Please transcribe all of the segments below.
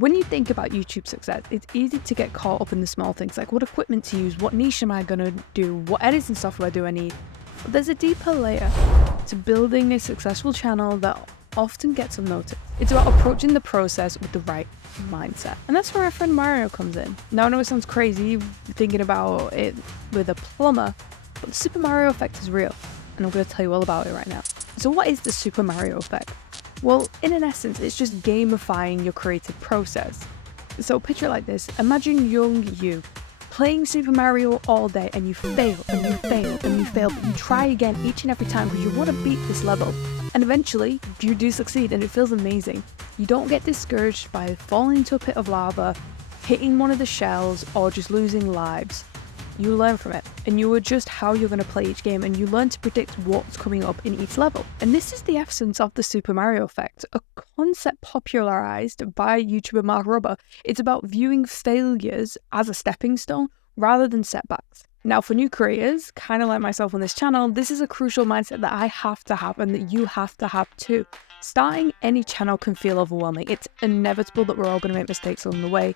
When you think about YouTube success, it's easy to get caught up in the small things like what equipment to use, what niche am I going to do, what editing software do I need. But there's a deeper layer to building a successful channel that often gets unnoticed. It's about approaching the process with the right mindset. And that's where our friend Mario comes in. Now I know it sounds crazy thinking about it with a plumber, but the Super Mario effect is real. And I'm going to tell you all about it right now. So what is the Super Mario effect? Well, in an essence, it's just gamifying your creative process. So picture it like this. Imagine young you playing Super Mario all day and you fail and you fail and you fail, but you try again each and every time because you want to beat this level. And eventually you do succeed and it feels amazing. You don't get discouraged by falling into a pit of lava, hitting one of the shells, or just losing lives. You learn from it and you adjust how you're going to play each game, and you learn to predict what's coming up in each level. And this is the essence of the Super Mario effect, a concept popularized by YouTuber Mark Rober. It's about viewing failures as a stepping stone rather than setbacks. Now for new creators, kind of like myself on this channel, this is a crucial mindset that I have to have and that you have to have too. Starting any channel can feel overwhelming. It's inevitable that we're all going to make mistakes along the way,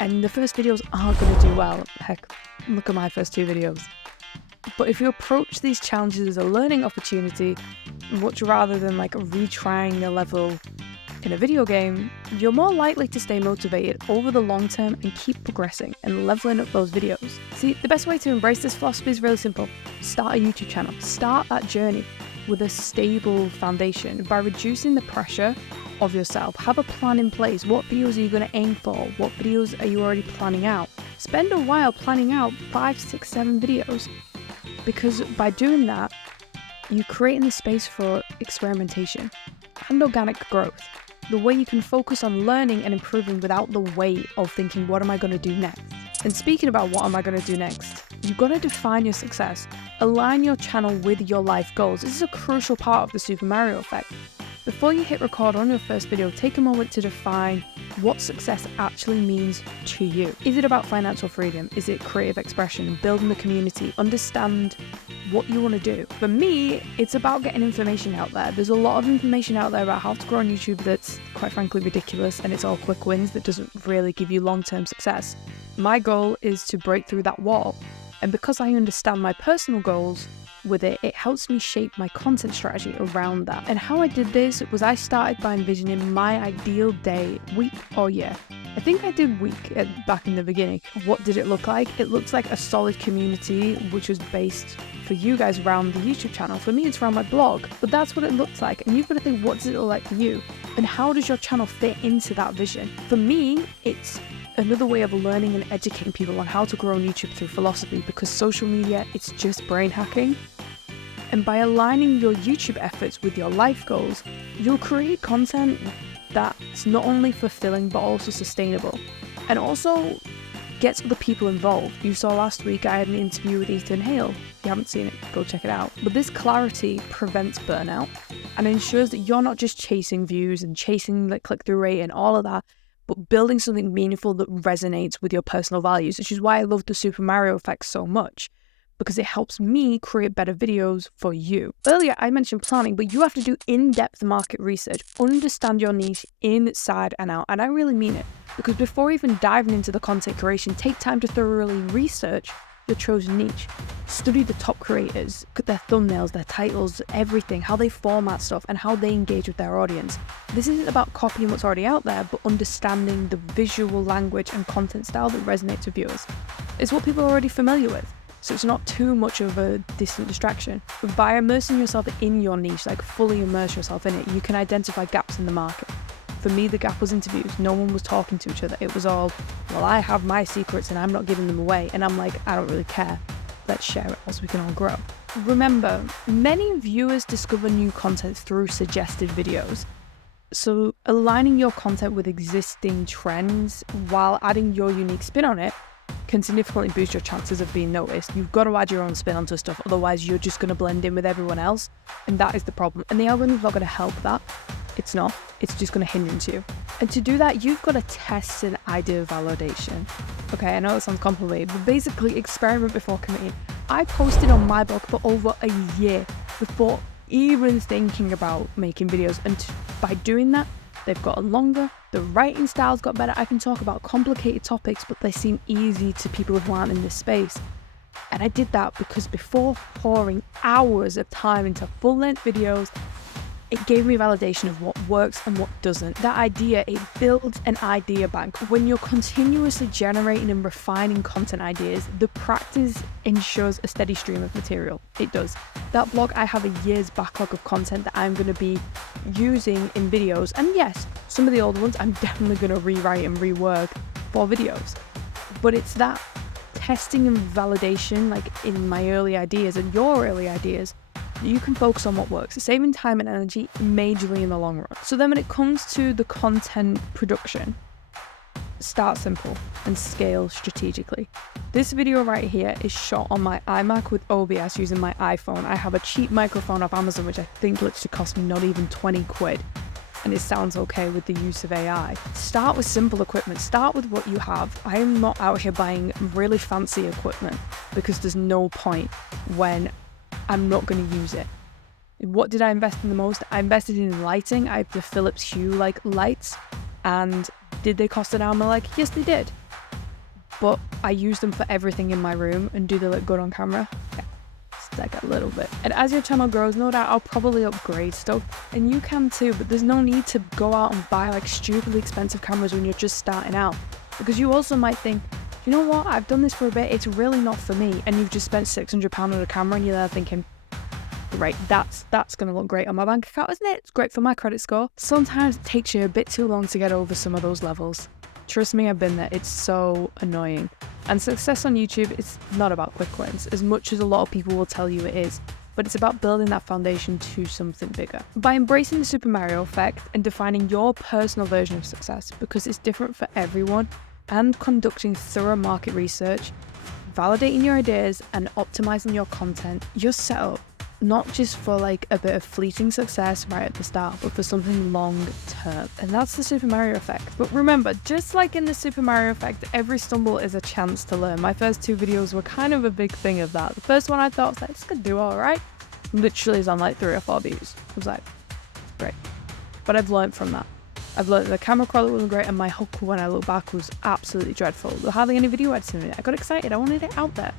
and the first videos aren't going to do well. Heck, look at my first 2 videos. But if you approach these challenges as a learning opportunity, much rather than like retrying a level in a video game, you're more likely to stay motivated over the long term and keep progressing and leveling up those videos. See, the best way to embrace this philosophy is really simple. Start a YouTube channel. Start that journey with a stable foundation by reducing the pressure of yourself. Have a plan in place. What videos are you going to aim for? What videos are you already planning out? Spend a while planning out 5, 6, 7 videos, because by doing that, you're creating the space for experimentation and organic growth. The way you can focus on learning and improving without the weight of thinking, what am I going to do next? And speaking about what am I going to do next, you've got to define your success. Align your channel with your life goals. This is a crucial part of the Super Mario effect. Before you hit record on your first video, take a moment to define what success actually means to you. Is it about financial freedom? Is it creative expression, building the community? Understand what you want to do. For me, it's about getting information out there. There's a lot of information out there about how to grow on YouTube that's quite frankly ridiculous, and it's all quick wins that doesn't really give you long-term success. My goal is to break through that wall. And because I understand my personal goals with it, it helps me shape my content strategy around that. And how I did this was I started by envisioning my ideal day, week or year. I think I did week back in the beginning. What did it look like? It looks like a solid community, which was based for you guys around the YouTube channel. For me, it's around my blog, but that's what it looks like. And you've got to think, what does it look like for you? And how does your channel fit into that vision? For me, it's another way of learning and educating people on how to grow on YouTube through philosophy, because social media, it's just brain hacking. And by aligning your YouTube efforts with your life goals, you'll create content that's not only fulfilling but also sustainable, and also gets other people involved. You saw last week I had an interview with Ethan Hale. If you haven't seen it, go check it out. But this clarity prevents burnout and ensures that you're not just chasing views and chasing the click-through rate and all of that, but building something meaningful that resonates with your personal values, which is why I love the Super Mario effect so much, because it helps me create better videos for you. Earlier, I mentioned planning, but you have to do in-depth market research, understand your niche inside and out, and I really mean it, because before even diving into the content creation, take time to thoroughly research your chosen niche. Study the top creators, look at their thumbnails, their titles, everything, how they format stuff, and how they engage with their audience. This isn't about copying what's already out there, but understanding the visual language and content style that resonates with viewers. It's what people are already familiar with, so it's not too much of a distant distraction. But by immersing yourself in your niche, like fully immerse yourself in it, you can identify gaps in the market. For me, the gap was interviews. No one was talking to each other. It was all, well, I have my secrets and I'm not giving them away. And I'm like, I don't really care. Let's share it so we can all grow. Remember, many viewers discover new content through suggested videos. So aligning your content with existing trends while adding your unique spin on it can significantly boost your chances of being noticed. You've got to add your own spin onto stuff, otherwise you're just going to blend in with everyone else, and that is the problem. And the algorithm's not going to help that. It's not. It's just going to hinder you. And to do that, you've got to test an idea validation. Okay, I know that sounds complicated, but basically experiment before committing. I posted on my blog for over a year before even thinking about making videos, and by doing that, they've gotten longer, The writing style's got better. I can talk about complicated topics, but they seem easy to people who aren't in this space. And I did that because before pouring hours of time into full-length videos, it gave me validation of what works and what doesn't. That idea, it builds an idea bank. When you're continuously generating and refining content ideas, the practice ensures a steady stream of material. It does. That blog, I have a year's backlog of content that I'm going to be using in videos. And yes, some of the old ones I'm definitely going to rewrite and rework for videos. But it's that testing and validation, like in my early ideas and your early ideas, you can focus on what works, saving time and energy majorly in the long run. So then when it comes to the content production, start simple and scale strategically. This video right here is shot on my iMac with OBS using my iPhone. I have a cheap microphone off Amazon, which I think literally cost me not even 20 quid. And it sounds okay with the use of AI. Start with simple equipment. Start with what you have. I am not out here buying really fancy equipment because there's no point when I'm not going to use it. What did I invest in the most? I invested in lighting. I have the Philips Hue like lights. And did they cost an arm and a leg? Yes, they did. But I use them for everything in my room. And do they look good on camera? Yeah, it's like a little bit. And as your channel grows, no doubt I'll probably upgrade stuff. And you can too, but there's no need to go out and buy like stupidly expensive cameras when you're just starting out. Because you also might think, you know what, I've done this for a bit, it's really not for me. And you've just spent £600 on a camera and you're there thinking, great, that's going to look great on my bank account, isn't it? It's great for my credit score. Sometimes it takes you a bit too long to get over some of those levels. Trust me, I've been there. It's so annoying. And success on YouTube is not about quick wins, as much as a lot of people will tell you it is. But it's about building that foundation to something bigger. By embracing the Super Mario effect and defining your personal version of success, because it's different for everyone, and conducting thorough market research, validating your ideas and optimizing your content, you're set up not just for like a bit of fleeting success right at the start, but for something long term. And that's the Super Mario effect. But remember, just like in the Super Mario effect, every stumble is a chance to learn. My first 2 videos were kind of a big thing of that. The first one I thought was like, this could do all right. Literally is on like 3 or 4 views. I was like, great. But I've learned from that. I've learned the camera quality wasn't great and my hook when I look back was absolutely dreadful. There were hardly any video editing in it. I got excited, I wanted it out there.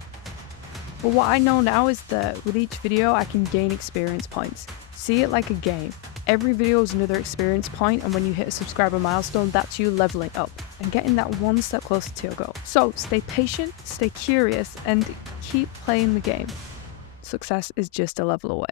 But what I know now is that with each video I can gain experience points. See it like a game. Every video is another experience point, and when you hit a subscriber milestone, that's you leveling up and getting that one step closer to your goal. So stay patient, stay curious, and keep playing the game. Success is just a level away.